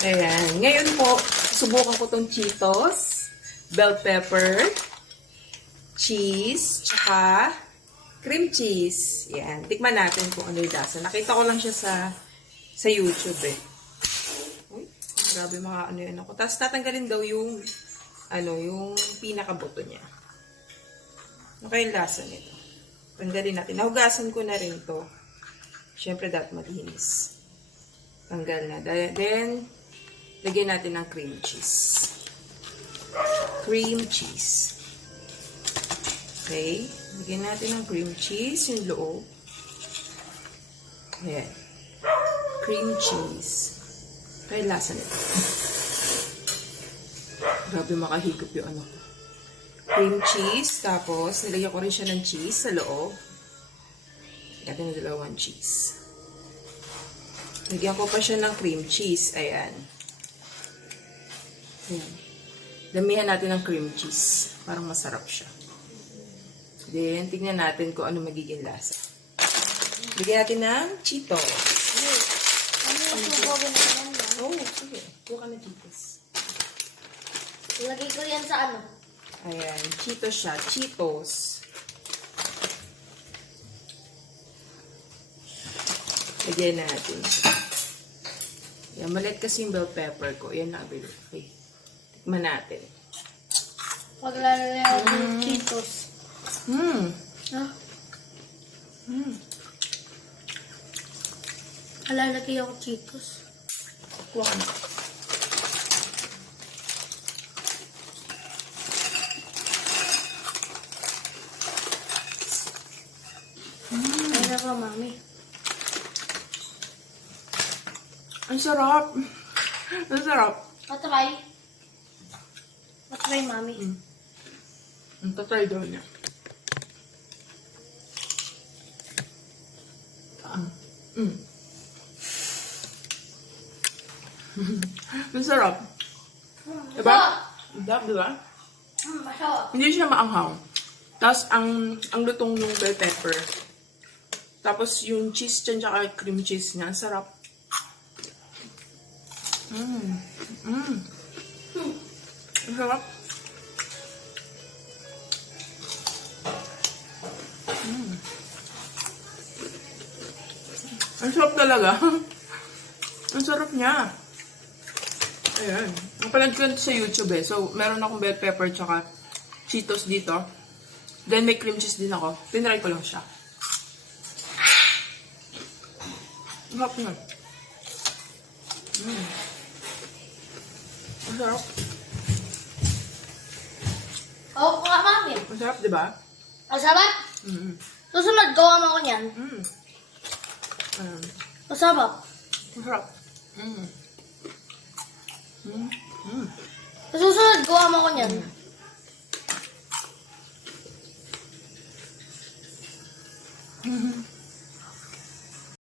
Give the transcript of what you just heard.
Ayan. Ngayon po, subukan ko tong Cheetos, bell pepper, cheese, tsaka cream cheese. Ayan. Tikman natin kung ano yung lasa. Nakita ko lang siya sa YouTube eh. Uy, grabe mga ano yun ako. Tapos tatanggalin daw yung yung pinakabuto niya. Ano kaya yung lasa nito? Tanggalin natin. Nahugasan ko na rin to. Siyempre dapat malinis. Tanggal na. Then, lagyan natin ng cream cheese. Cream cheese. Okay. Lagyan natin ng cream cheese, yung loob. Ayan. Cream cheese. Kaya lasa nito. Grabe makahigop yung ano ko. Cream cheese. Tapos, nilagyan ko rin siya ng cheese sa loob. Lagyan ng dalawang cheese. Lagyan ko pa siya ng cream cheese. Ayan. Ayan. Damihan natin ng cream cheese. Parang masarap siya. Then, tignan natin kung ano magiging lasa. Lagyan natin ng Cheetos. Oh, sige. Kuha ka ng Cheetos. Ilagay ko yan sa ano? Ayan. Cheetos siya. Cheetos. Lagyan natin siya. Ayan. Maliit kasi yung bell pepper ko. Ayan na. Okay. Tikman natin. Paglalagay ako ng Cheetos. Ah, lalagay ako Cheetos. Kuha ka na. Ay na pa, mami. Ang sarap. Ang sarap. Patry. Patry, mami. Ang tatry daw niya. Ang sarap. Diba? Sarap, diba? Masarap. Hindi siya maanghang. Tapos, ang lutong yung bell pepper. Tapos, yung cheese dyan, tsaka cream cheese niya. Ang sarap. Ang sarap. Ang sarap talaga. Ang sarap niya. Ayan. Napanood ko sa YouTube eh. So, meron akong bell pepper tsaka Cheetos dito. Then, may cream cheese din ako. Tinry ko lang siya. Ang sarap niya. Ang sarap. Oo nga, mami. Ang sarap, diba? Masarap? Susunod, gawa mo ko niyan. Masarap. Ang sarap. Susunod, gawa mo ko niyan.